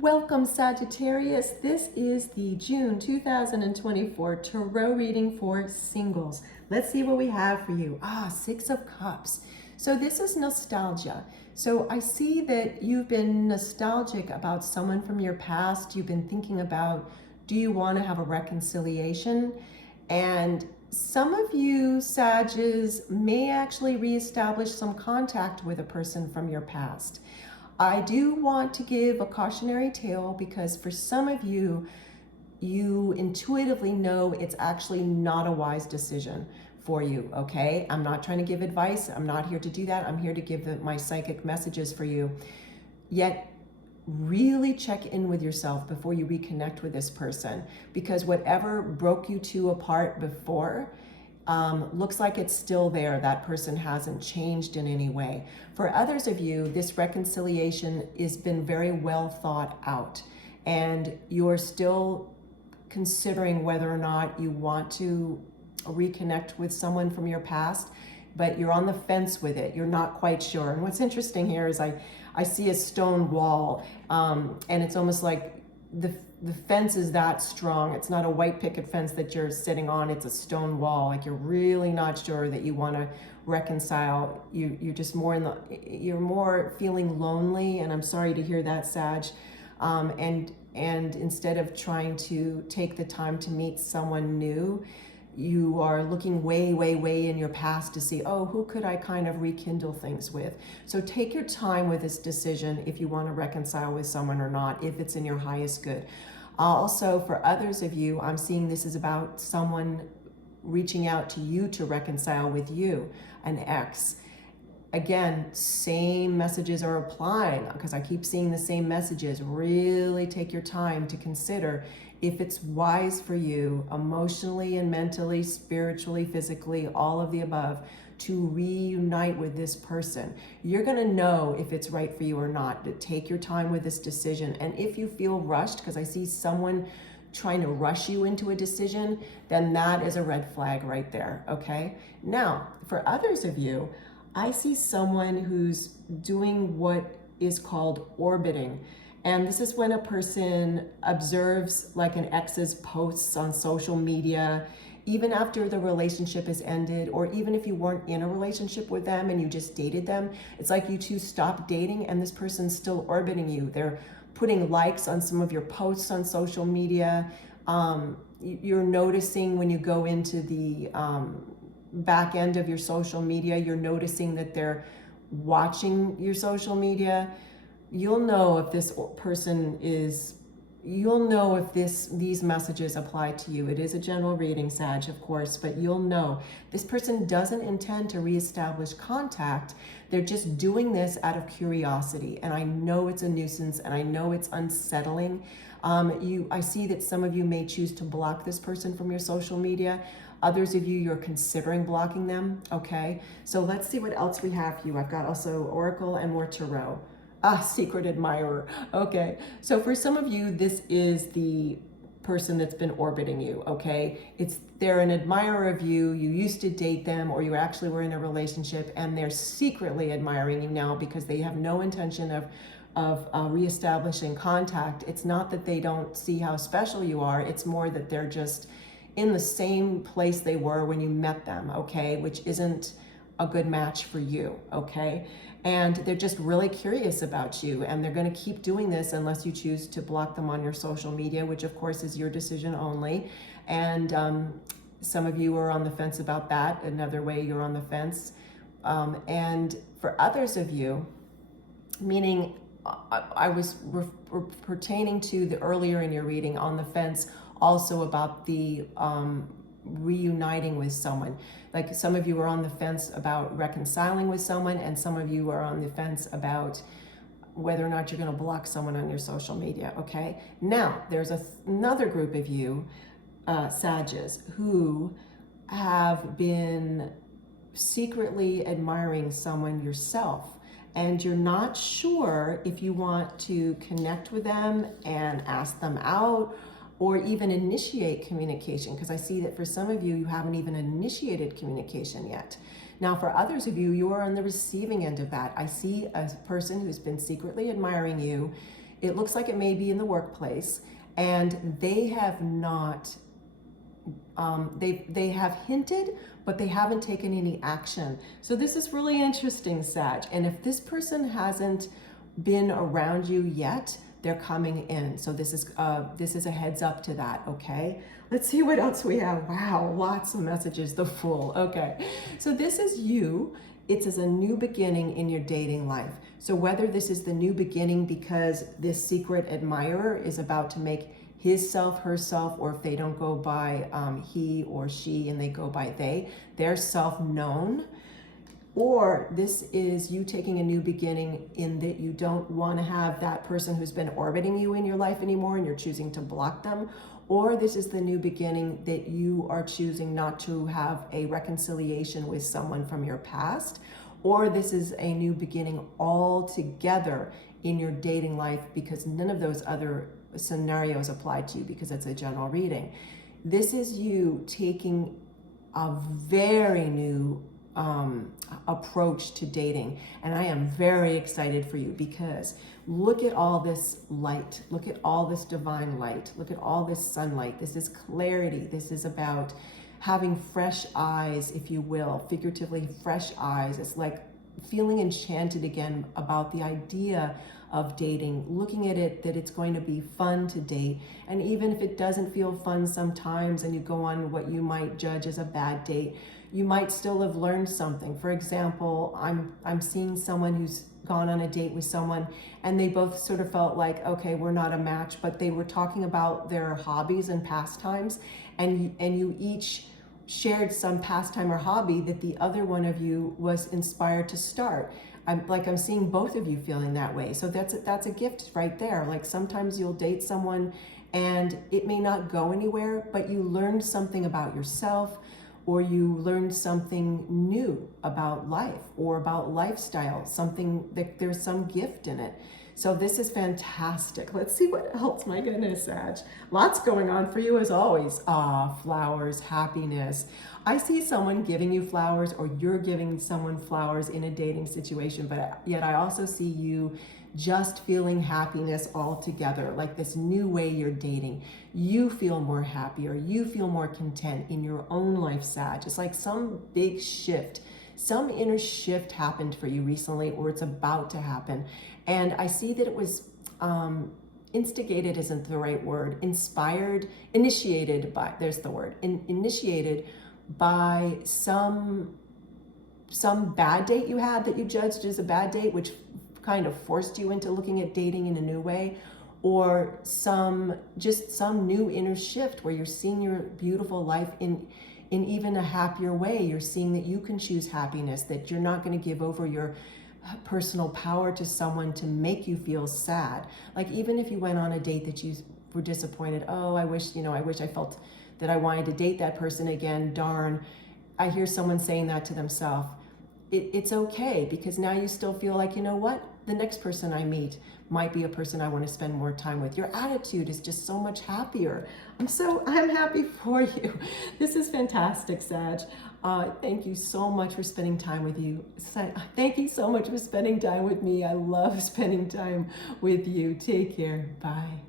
Welcome, Sagittarius. This is the June 2024 Tarot reading for singles. Let's see what we have for you. Six of Cups. So this is nostalgia. So I see that you've been nostalgic about someone from your past. You've been thinking about, do you want to have a reconciliation? And some of you, Sages, may actually reestablish some contact with a person from your past. I do want to give a cautionary tale because for some of you, you intuitively know it's actually not a wise decision for you, okay? I'm not trying to give advice. I'm not here to do that. I'm here to give my psychic messages for you. Yet, really check in with yourself before you reconnect with this person, because whatever broke you two apart before, looks like it's still there. That person hasn't changed in any way. For others of you, this reconciliation has been very well thought out, and you're still considering whether or not you want to reconnect with someone from your past, but you're on the fence with it. You're not quite sure. And what's interesting here is I see a stone wall, and it's almost like the fence is that strong. It's not a white picket fence that you're sitting on. It's a stone wall. Like you're really not sure that you want to reconcile. You're just more you're more feeling lonely. And I'm sorry to hear that, Sag. And instead of trying to take the time to meet someone new, you are looking way, way, way in your past to see, oh, who could I kind of rekindle things with? So take your time with this decision if you want to reconcile with someone or not, if it's in your highest good. Also, for others of you, I'm seeing this is about someone reaching out to you to reconcile with you, an ex. Again, same messages are applying because I keep seeing the same messages. Really take your time to consider if it's wise for you emotionally and mentally, spiritually, physically, all of the above, to reunite with this person. You're gonna know if it's right for you or not, but take your time with this decision. And if you feel rushed, because I see someone trying to rush you into a decision, then that is a red flag right there, okay? Now, for others of you, I see someone who's doing what is called orbiting. And this is when a person observes like an ex's posts on social media, even after the relationship has ended, or even if you weren't in a relationship with them and you just dated them. It's like you two stopped dating and this person's still orbiting you. They're putting likes on some of your posts on social media. You're noticing when you go into the back end of your social media, you're noticing that they're watching your social media. You'll know if this person is, you'll know if these messages apply to you. It is a general reading, Sag, of course, but you'll know this person doesn't intend to reestablish contact. They're just doing this out of curiosity. And I know it's a nuisance and I know it's unsettling. I see that some of you may choose to block this person from your social media. Others of you, you're considering blocking them, okay? So let's see what else we have for you. I've got also Oracle and more Tarot. Secret admirer. Okay, so for some of you, this is the person that's been orbiting you, okay? They're an admirer of you. You used to date them, or you actually were in a relationship, and they're secretly admiring you now because they have no intention of reestablishing contact. It's not that they don't see how special you are. It's more that they're just in the same place they were when you met them, okay? Which isn't a good match for you, okay? And they're just really curious about you, and they're going to keep doing this unless you choose to block them on your social media, which of course is your decision only. And some of you are on the fence about that. Another way you're on the fence. And for others of you, meaning I was pertaining to the earlier in your reading on the fence also about the reuniting with someone. Like some of you are on the fence about reconciling with someone, and some of you are on the fence about whether or not you're going to block someone on your social media, okay? Now, there's another group of you, Sages, who have been secretly admiring someone yourself, and you're not sure if you want to connect with them and ask them out, or even initiate communication, because I see that for some of you, you haven't even initiated communication yet. Now, for others of you, you are on the receiving end of that. I see a person who's been secretly admiring you It looks like it may be in the workplace, and they have not, they have hinted, but they haven't taken any action. So this is really interesting, Sag. And if this person hasn't been around you yet, they're coming in. So this is a heads up to that, okay? Let's see what else we have. Wow, lots of messages, the Fool. Okay, so this is you. It is a new beginning in your dating life. So whether this is the new beginning because this secret admirer is about to make his self, herself, or if they don't go by he or she and they go by they, they're self-known. Or this is you taking a new beginning in that you don't want to have that person who's been orbiting you in your life anymore and you're choosing to block them. Or this is the new beginning that you are choosing not to have a reconciliation with someone from your past. Or this is a new beginning altogether in your dating life because none of those other scenarios apply to you because it's a general reading. This is you taking a very new approach to dating, and I am very excited for you because look at all this light, look at all this divine light, look at all this sunlight. This is clarity. This is about having fresh eyes, if you will, figuratively fresh eyes. It's like feeling enchanted again about the idea of dating, looking at it that it's going to be fun to date. And even if it doesn't feel fun sometimes and you go on what you might judge as a bad date, you might still have learned something. For example, I'm seeing someone who's gone on a date with someone and they both sort of felt like, okay, we're not a match, but they were talking about their hobbies and pastimes, and you each shared some pastime or hobby that the other one of you was inspired to start. I'm seeing both of you feeling that way. So that's a gift right there. Like sometimes you'll date someone and it may not go anywhere, but you learned something about yourself, or you learned something new about life or about lifestyle, something that there's some gift in it. So this is fantastic. Let's see what else. My goodness, Sag. Lots going on for you as always. Flowers, happiness. I see someone giving you flowers or you're giving someone flowers in a dating situation, but yet I also see you just feeling happiness altogether, like this new way you're dating. You feel more happier, you feel more content in your own life, Sag. It's like some big shift, some inner shift happened for you recently, or it's about to happen. And I see that it was instigated isn't the right word, initiated by, there's the word, initiated by some bad date you had that you judged as a bad date, which kind of forced you into looking at dating in a new way, or some new inner shift where you're seeing your beautiful life in even a happier way. You're seeing that you can choose happiness, that you're not going to give over your personal power to someone to make you feel sad. Like even if you went on a date that you were disappointed, oh, I wish I felt that I wanted to date that person again, darn. I hear someone saying that to themselves. It's okay, because now you still feel like, you know what? The next person I meet might be a person I want to spend more time with. Your attitude is just so much happier. I'm happy for you. This is fantastic, Sag. Thank you so much for spending time with you. Thank you so much for spending time with me. I love spending time with you. Take care. Bye.